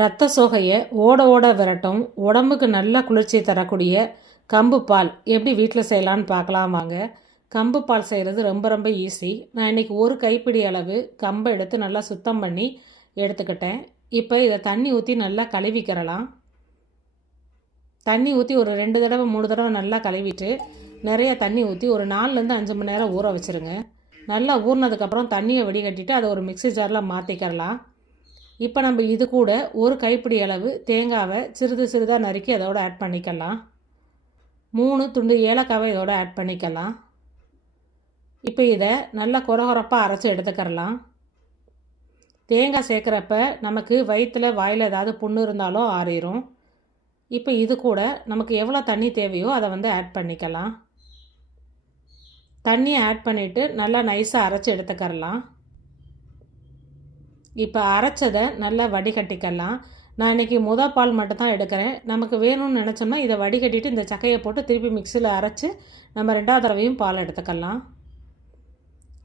ரத்த சோகையை ஓட ஓட விரட்டும் உடம்புக்கு நல்ல குளிர்ச்சி தரக்கூடிய கம்பு பால் எப்படி வீட்டில் செய்யலான்னு பார்க்கலாம் வாங்க. கம்பு பால் செய்கிறது ரொம்ப ரொம்ப ஈஸி நான் இன்றைக்கி ஒரு கைப்பிடி அளவு கம்பை எடுத்து நல்லா சுத்தம் பண்ணி எடுத்துக்கிட்டேன். இப்போ இதை தண்ணி ஊற்றி நல்லா கழுவிக்கிறலாம். தண்ணி ஊற்றி ஒரு ரெண்டு தடவை மூணு தடவை நல்லா கழுவிட்டு நிறைய தண்ணி ஊற்றி ஒரு நாலுலேருந்து அஞ்சு மணி நேரம் ஊற வச்சுருங்க. நல்லா ஊறினதுக்கப்புறம் தண்ணியை வடிகட்டிட்டு அதை ஒரு மிக்ஸி ஜாரில் மாற்றிக்கிறலாம் இப்போ நம்ம இது கூட ஒரு கைப்பிடி அளவு தேங்காவை சிறிது சிறிதாக நறுக்கி அதோட ஆட் பண்ணிக்கலாம். மூணு துண்டு ஏலக்காவை இதோட ஆட் பண்ணிக்கலாம். இப்போ இதை நல்லா குறகுறப்பாக அரைச்சி எடுத்துக்கிறலாம். தேங்காய் சேர்க்குறப்ப நமக்கு வயிற்றில் வாயில் ஏதாவது புண்ணு இருந்தாலும் ஆறிடும் இப்போ இது கூட நமக்கு எவ்வளோ தண்ணி தேவையோ அதை வந்து ஆட் பண்ணிக்கலாம். தண்ணியை ஆட் பண்ணிவிட்டு நல்லா நைஸாக அரைச்சி எடுத்துக்கரலாம் இப்போ அரைச்சதை நல்லா வடிகட்டிக்கலாம். நான் இன்றைக்கி முத பால் மட்டும்தான் எடுக்கிறேன். நமக்கு வேணும்னு நினச்சோம்னா இதை வடிகட்டிட்டு இந்த சக்கையை போட்டு திருப்பி மிக்சியில் அரைச்சி நம்ம ரெண்டாவது தடவையும் பால் எடுத்துக்கலாம்.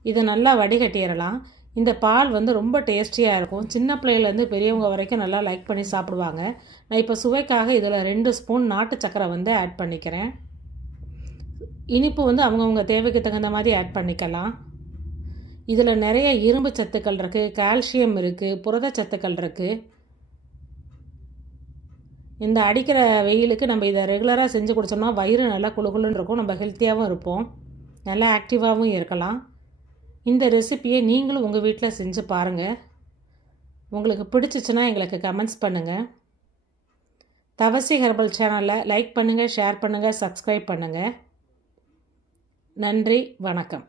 இதை நல்லா வடிகட்டிடலாம். இந்த பால் வந்து ரொம்ப டேஸ்டியாக இருக்கும். சின்ன பிள்ளையிலேருந்து பெரியவங்க வரைக்கும் நல்லா லைக் பண்ணி சாப்பிடுவாங்க. நான் இப்போ சுவைக்காக இதில் ரெண்டு ஸ்பூன் நாட்டு சக்கரை வந்து ஆட் பண்ணிக்கிறேன். இனிப்பு வந்து அவங்கவுங்க தேவைக்கு தகுந்த மாதிரி ஆட் பண்ணிக்கலாம். இதில் நிறைய இரும்பு சத்துக்கள் இருக்குது கால்சியம் இருக்குது புரத சத்துக்கள் இருக்குது இந்த அடிக்கிற வெயிலுக்கு நம்ம இதை ரெகுலராக செஞ்சு குடித்தோம்னா வயிறு நல்லா குழுகுலுன்னு இருக்கும். நம்ம ஹெல்த்தியாகவும் இருப்போம். நல்லா ஆக்டிவாகவும் இருக்கலாம். இந்த ரெசிப்பியை நீங்களும் உங்கள் வீட்டில் செஞ்சு பாருங்கள் உங்களுக்கு பிடிச்சிச்சின்னா எங்களுக்கு கமெண்ட்ஸ் பண்ணுங்கள் தவசி ஹெர்பல் சேனலை லைக் பண்ணுங்கள் ஷேர் பண்ணுங்கள் சப்ஸ்கிரைப் பண்ணுங்கள் நன்றி வணக்கம்.